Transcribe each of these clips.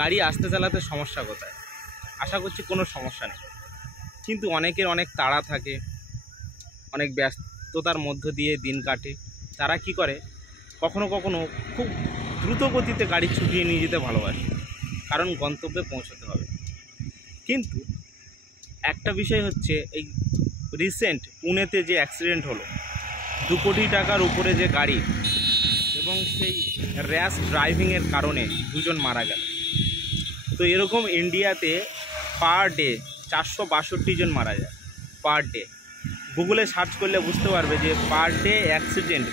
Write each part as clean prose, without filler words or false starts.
গাড়ি আস্তে চালাতে সমস্যা কোথায়? আশা করছি কোনো সমস্যা নেই, কিন্তু অনেকের অনেক তাড়া থাকে, অনেক ব্যস্ততার মধ্য দিয়ে দিন কাটে। তারা কি করে, কখনো কখনো খুব দ্রুত গতিতে গাড়ি ছুটিয়ে নিয়ে যেতে ভালোবাসে, কারণ গন্তব্যে পৌঁছতে হবে। কিন্তু একটা বিষয় হচ্ছে, এই রিসেন্ট পুনেতে যে অ্যাক্সিডেন্ট হলো, 2 কোটি টাকার উপরে যে গাড়ি, এবং সেই র্যাশ ড্রাইভিংয়ের কারণে 2 জন মারা গেল। তো এরকম ইন্ডিয়াতে পার ডে 462 জন মারা যায় পার ডে। গুগলে সার্চ করলে বুঝতে পারবে যে পার ডে অ্যাক্সিডেন্ট,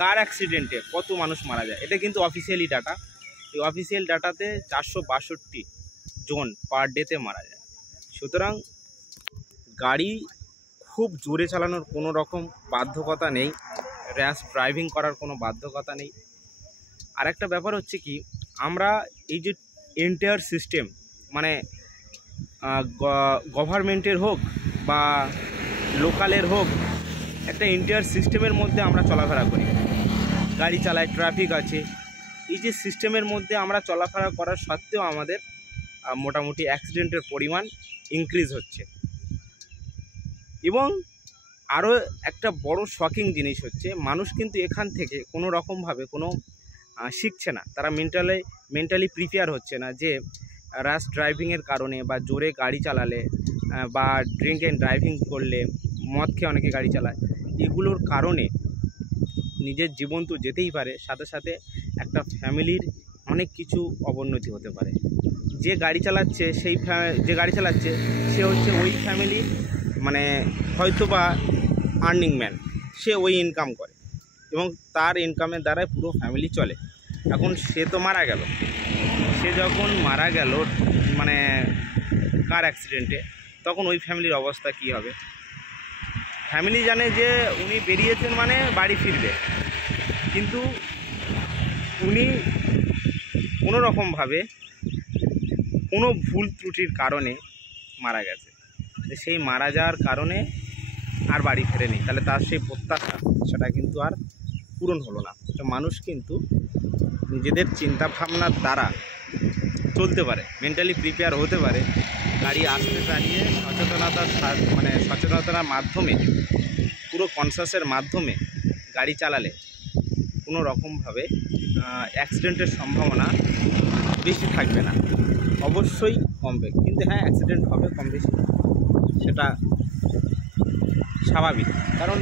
কার অ্যাক্সিডেন্টে কত মানুষ মারা যায়। এটা কিন্তু অফিসিয়ালি ডাটা। এই অফিসিয়াল ডাটাতে 462 জন পার ডেতে মারা যায়। সুতরাং গাড়ি খুব জোরে চালানোর কোনো রকম বাধ্যকতা নেই, র্যাশ ড্রাইভিং করার কোনো বাধ্যকতা নেই। আর একটা ব্যাপার হচ্ছে কি, আমরা এই যে এন্টায়ার সিস্টেম, মানে গভর্নমেন্টের হোক বা লোকালের হোক, একটা এন্টায়ার সিস্টেমের মধ্যে আমরা চলাফেরা করি, গাড়ি চালায়, ট্রাফিক আছে। এই যে সিস্টেমের মধ্যে আমরা চলাফেরা করার সত্ত্বেও আমাদের মোটামুটি অ্যাক্সিডেন্টের পরিমাণ ইনক্রিজ হচ্ছে। এবং আরও একটা বড় শকিং জিনিস হচ্ছে, মানুষ কিন্তু এখান থেকে কোনো রকমভাবে কোনো শিখছে না। তারা মেন্টালি প্রিপেয়ার হচ্ছে না যে র্যাশ ড্রাইভিংয়ের কারণে বা জোরে গাড়ি চালালে বা ড্রিঙ্ক অ্যান্ড ড্রাইভিং করলে, মদ খেয়ে অনেকে গাড়ি চালায়, এগুলোর কারণে নিজের জীবন তো যেতেই পারে, সাথে সাথে একটা ফ্যামিলির অনেক কিছু অবনতি হতে পারে। যে গাড়ি চালাচ্ছে সে হচ্ছে ওই ফ্যামিলির, মানে হয়তো বা আর্নিং ম্যান, সে ওই ইনকাম করে এবং তার ইনকামের দ্বারাই পুরো ফ্যামিলি চলে। এখন সে তো মারা গেল, সে যখন মারা গেল মানে কার অ্যাক্সিডেন্টে, তখন ওই ফ্যামিলির অবস্থা কী হবে? ফ্যামিলি জানে যে উনি বেরিয়েছেন মানে বাড়ি ফিরবে, কিন্তু উনি কোনো রকমভাবে কোনো ভুল ত্রুটির কারণে মারা গেছে। সেই মারা যাওয়ার কারণে আর বাড়ি ফেরেনি, তাহলে তার সেই প্রত্যাশা সেটা কিন্তু আর পূরণ হলো না। তো মানুষ কিন্তু নিজেদের চিন্তাভাবনার দ্বারা চলতে পারে, মেন্টালি প্রিপেয়ার হতে পারে। গাড়ি আসতে চালিয়ে সচেতনতার মাধ্যমে, পুরো কনসাসের মাধ্যমে গাড়ি চালালে কোনো রকমভাবে অ্যাক্সিডেন্টের সম্ভাবনা বেশি থাকবে না, অবশ্যই কমবে। কিন্তু হ্যাঁ, অ্যাক্সিডেন্ট হবে কম বেশি, সেটা স্বাভাবিক, কারণ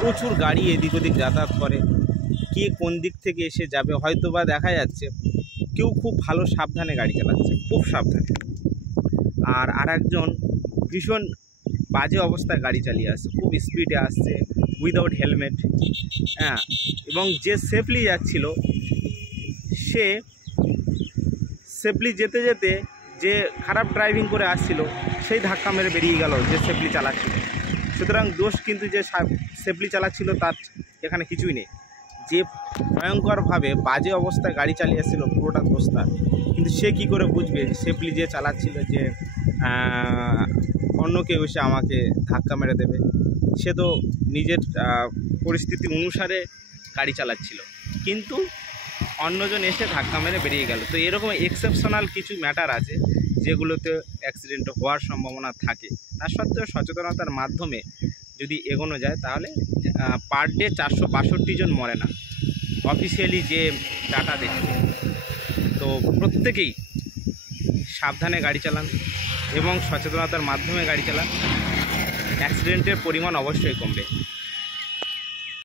প্রচুর গাড়ি এদিক ওদিক যাতায়াত করে, কে কোন দিক থেকে এসে যাবে। হয়তো বা দেখা যাচ্ছে কেউ খুব ভালো সাবধানে গাড়ি চালাচ্ছে, খুব সাবধানে, আর একজন ভীষণ বাজে অবস্থায় গাড়ি চালিয়ে আসছে, খুব স্পিডে আসছে, উইদাউট হেলমেট। হ্যাঁ, এবং যে সেফলি যাচ্ছিল, সে সেফলি যেতে যেতে যে খারাপ ড্রাইভিং করে আসছিল, সেই ধাক্কা মেরে বেরিয়ে গেল যে সেফলি চালাচ্ছিল। সুতরাং দোষ কিন্তু যে সেফলি চালাচ্ছিল তার এখানে কিছুই নেই। যে ভয়ঙ্করভাবে বাজে অবস্থায় গাড়ি চালিয়ে আসছিল, পুরোটা দোষ তার। কিন্তু সে কী করে বুঝবে সেফলি যে চালাচ্ছিল যে অন্য কেউ এসে আমাকে ধাক্কা মেরে দেবে? সে তো নিজের পরিস্থিতি অনুসারে গাড়ি চালাচ্ছিল, কিন্তু অন্যজন এসে ধাক্কা মেরে বেরিয়ে গেল। তো এরকম এক্সেপশনাল কিছু ম্যাটার আছে যেগুলোতে অ্যাক্সিডেন্ট হওয়ার সম্ভাবনা থাকে। তার সত্ত্বেও সচেতনতার মাধ্যমে যদি এগোনো যায়, তাহলে পার ডে 462 জন মরে না, অফিসিয়ালি যে ডাটা দেখছে। তো প্রত্যেকেই সাবধানে গাড়ি চালান এবং সচেতনতার মাধ্যমে গাড়ি চালান, অ্যাক্সিডেন্টের পরিমাণ অবশ্যই কমবে।